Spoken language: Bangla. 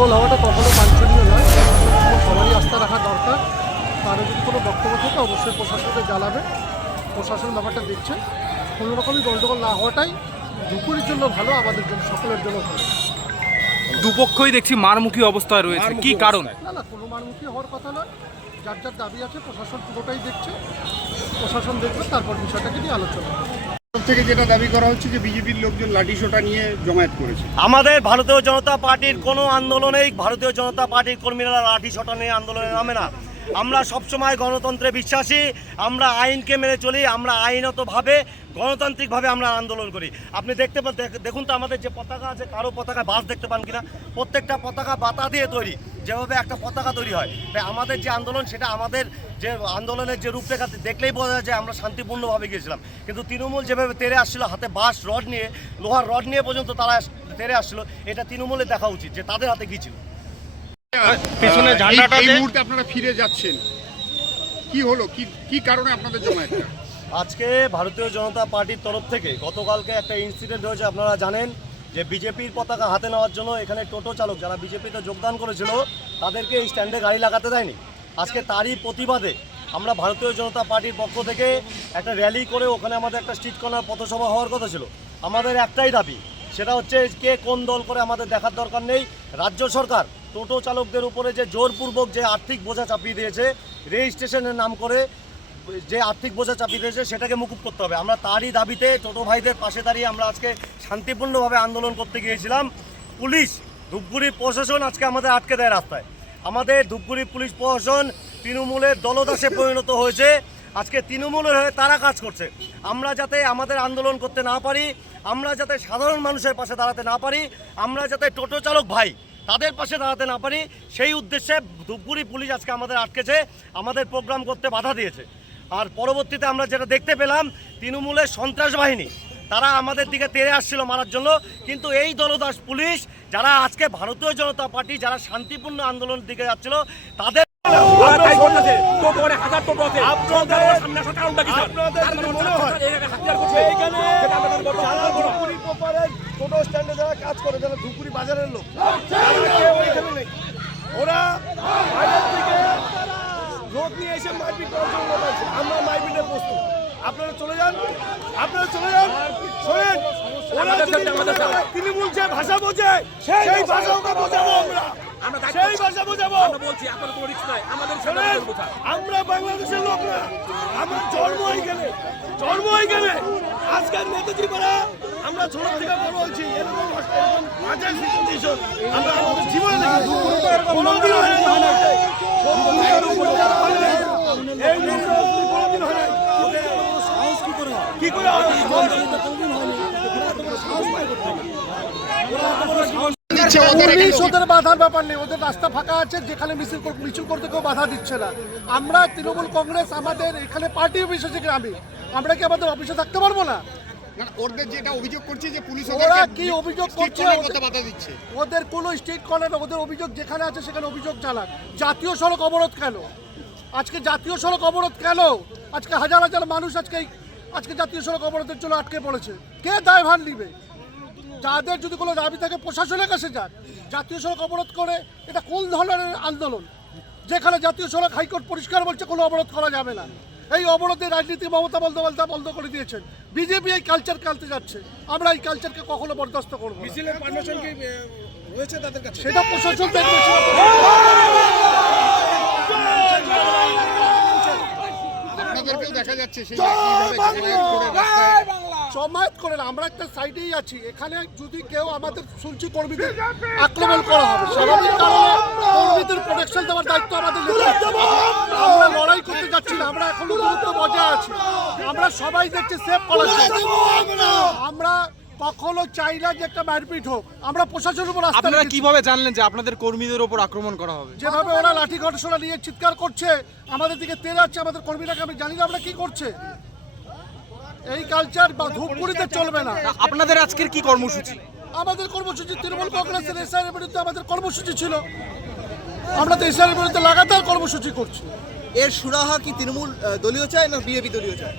গন্ডগোল হওয়াটা কখনো বাঞ্ছনীয় নয়, সবারই আস্থা রাখা দরকার। তারা যদি কোনো বক্তব্য থাকে অবশ্যই প্রশাসনকে জানাবে, প্রশাসন ব্যাপারটা দেখছে। কোনো রকমই গন্ডগোল না হওয়াটাই ধুপুরির জন্য ভালো, আমাদের জন্য, সকলের জন্য ভালো। দুপক্ষই দেখছি মারমুখী অবস্থায় রয়েছে, কি কারণ? না, কোনো মারমুখী হওয়ার কথা নয়। যার যার দাবি আছে প্রশাসন পুরোটাই দেখছে, প্রশাসন দেখবে, তারপর বিষয়টাকে নিয়ে আলোচনা হবে। থেকে যেটা দাবি করা হচ্ছে যে বিজেপির লোকজন লাঠিসোঁটা নিয়ে জমায়েত করেছে। আমাদের ভারতীয় জনতা পার্টির কোনো আন্দোলনেই ভারতীয় জনতা পার্টির কর্মীরা লাঠিসোঁটা নিয়ে আন্দোলনে নামে না। আমরা সবসময় গণতন্ত্রে বিশ্বাসী, আমরা আইনকে মেনে চলি, আমরা আইনতভাবে গণতান্ত্রিকভাবে আমরা আন্দোলন করি। আপনি দেখুন তো আমাদের যে পতাকা আছে, কারো পতাকা বাস দেখতে পান কিনা? প্রত্যেকটা পতাকা বাতা দিয়ে তৈরি, যেভাবে একটা পতাকা তৈরি হয়। তাই আমাদের যে আন্দোলন, সেটা আমাদের যে আন্দোলনের যে রূপরেখা দেখলেই বোঝা যায় যে আমরা শান্তিপূর্ণভাবে গিয়েছিলাম। কিন্তু তৃণমূল যেভাবে তেড়ে আসছিল, হাতে বাঁশ রড নিয়ে, লোহার রড নিয়ে পর্যন্ত তারা তেড়ে আসছিল, এটা তৃণমূলে দেখা উচিত যে তাদের হাতে গিয়েছিল। পিছনে ঝান্ডাটা এই মুহূর্তে আপনারা ফিরে যাচ্ছেন, কি হলো, কি কারণে আপনাদের জমায়েতটা? আজকে ভারতীয় জনতা পার্টির তরফ থেকে গতকালকে একটা ইনসিডেন্ট হয়েছে। আপনারা জানেন যে বিজেপির পতাকা হাতে নেওয়ার জন্য এখানে টোটো চালক যারা বিজেপিতে যোগদান করেছিল তাদেরকে এই স্ট্যান্ডে গাড়ি লাগাতে দেয়নি। আজকে তারই প্রতিবাদে আমরা ভারতীয় জনতা পার্টির পক্ষ থেকে একটা র্যালি করে ওখানে আমাদের একটা স্ট্রিট কর্নার পথসভা হওয়ার কথা ছিল। আমাদের একটাই দাবি, সেটা হচ্ছে কে কোন দল করে আমাদের দেখার দরকার নেই। রাজ্য সরকার টোটো চালকদের উপরে যে জোরপূর্বক যে আর্থিক বোঝা চাপিয়ে দিয়েছে, রেজিস্ট্রেশনের নাম করে যে আর্থিক বোঝা চাপিয়ে দিয়েছে, সেটাকে মুকুব করতে হবে। আমরা তারই দাবিতে টোটো ভাইদের পাশে দাঁড়িয়ে আমরা আজকে শান্তিপূর্ণভাবে আন্দোলন করতে গিয়েছিলাম। পুলিশ, ধূপগুড়ি প্রশাসন আজকে আমাদের আটকে দেয় রাস্তায়। আমাদের ধূপগুড়ি পুলিশ প্রশাসন তৃণমূলের দলদাসে পরিণত হয়েছে। আজকে তৃণমূলের হয়ে তারা কাজ করছে। আমরা যাতে আমাদের আন্দোলন করতে না পারি, আমরা যাতে সাধারণ মানুষের পাশে দাঁড়াতে না পারি, আমরা যাতে টোটো চালক ভাই তাদের পাশে দাঁড়াতে না পারি, সেই উদ্দেশ্যে ধূপগুড়ি পুলিশ আজকে আমাদের আটকেছে, আমাদের প্রোগ্রাম করতে বাধা দিয়েছে। আর পরবর্তীতে আমরা যেটা দেখতে পেলাম, তৃণমূলের সন্ত্রাস বাহিনী তারা আমাদের দিকে তেড়ে আসছিল মারার জন্য। কিন্তু এই দলদাস পুলিশ যারা আজকে ভারতীয় জনতা পার্টি যারা শান্তিপূর্ণ আন্দোলনের দিকে যাচ্ছিল, তাদের টোটো স্ট্যান্ডে যারা কাজ করে, যারা ধুপগুড়ি বাজারের লোক, ওরা বাইরের থেকে লোক নিয়ে এসে মারপিট করার জন্য বলছে। আমরা মারপিটের প্রস্তুত, আপনারা চলে যান, আপনারা চলে যান। শোনেন, ওরা যদি তৃণমূল যে ভাষা বোঝে সেই ভাষা ওকে বোঝাবো, আমরা সেই ভাষা বোঝাবো। বলছি আপনার কোনো রিস্ক নাই, আমাদের আমরা বাংলাদেশের লোক না, আমার জন্ম হয়ে গেলে আজকের নেতাজি পাড়া আমরা ছোট থেকে বড় হয়েছি, এরকম বাজার সিচুয়েশন আমরা আমাদের জীবনে দেখি কোনোদিন হয় না। এই কোনোদিন হয় না। কি করে ওদের বাধার ব্যাপার নেই, ওদের রাস্তা ফাঁকা আছে, যেখানে মিছিল করতে কেউ বাধা দিচ্ছে না। আমরা তৃণমূল কংগ্রেস, আমাদের এখানে পার্টি অফিস আছে গ্রামে, আমরা কি আমাদের অফিসে থাকতে পারবো না? ওদের যেটা অভিযোগ করছে যে পুলিশ ওরা কি অভিযোগ করছে, বাধা দিচ্ছে, ওদের কোনো স্টেট কর্নার, ওদের অভিযোগ যেখানে আছে সেখানে অভিযোগ চালাক। জাতীয় সড়ক অবরোধ কেন? আজকে জাতীয় সড়ক অবরোধ কেন? আজকে হাজার হাজার মানুষ আজকে জাতীয় সড়ক অবরোধের জন্য আটকে পড়েছে। কে দায়ভার নিবে? যাদের যদি কোনো দাবি থাকে প্রশাসনের কাছে যান। জাতীয় সড়ক অবরোধ করে এটা কোন ধরনের আন্দোলন, যেখানে জাতীয় সড়ক হাইকোর্ট পরিষ্কার বলছে কোনো অবরোধ করা যাবে না। এই অবরোধের রাজনীতি মমতা বন্দ্যোপাধ্যায় বন্ধ করে দিয়েছেন। বিজেপি এই কালচার কালতে যাচ্ছে, আমরা এই কালচারকে কখনো বরদাস্ত করবো না। সেটা প্রশাসন দেখবে। আপনাদেরকেও দেখা যাচ্ছে সেই জমায়েত করে না, আমরা একটা সাইডেই আছি। এখানে যদি কেউ আমাদের শুনছি কর্মীদের আক্রমণ করা হবে, স্বাভাবিক কারণে কর্মীদের প্রোটেকশন দেওয়ার দায়িত্ব আমাদের। আমরা লড়াই করতে যাচ্ছি না, আমরা এখনো গুরুত্ব বজায় আছি। আমরা সবাই দেখছি সেফ করার জন্য। আমরা কখনো চাই না যে একটা মারপিট হোক। আমরা প্রশাসনের উপর আস্থা। আপনারা কিভাবে জানলেন যে আপনাদের কর্মীদের উপর আক্রমণ করা হবে? যেভাবে ওরা লাঠি ঘটনা নিয়ে চিৎকার করছে, আমাদের দিকে তেড়ে যাচ্ছে, আমাদের কর্মীরাকে আমি জানি না আমরা কি করছে। এই কালচার বা ধূপগুড়িতে চলবে না। আপনাদের আজকের কি কর্মসূচি? আমাদের কর্মসূচি তৃণমূল কংগ্রেসের এসআইয়ের বিরুদ্ধে আমাদের কর্মসূচি ছিল। আমরা তো এসআইয়ের বিরুদ্ধে লাগাতার কর্মসূচি করছি। এর সুরাহা কি তৃণমূল দলীয় চায় না বিজেপি দলীয় চায়?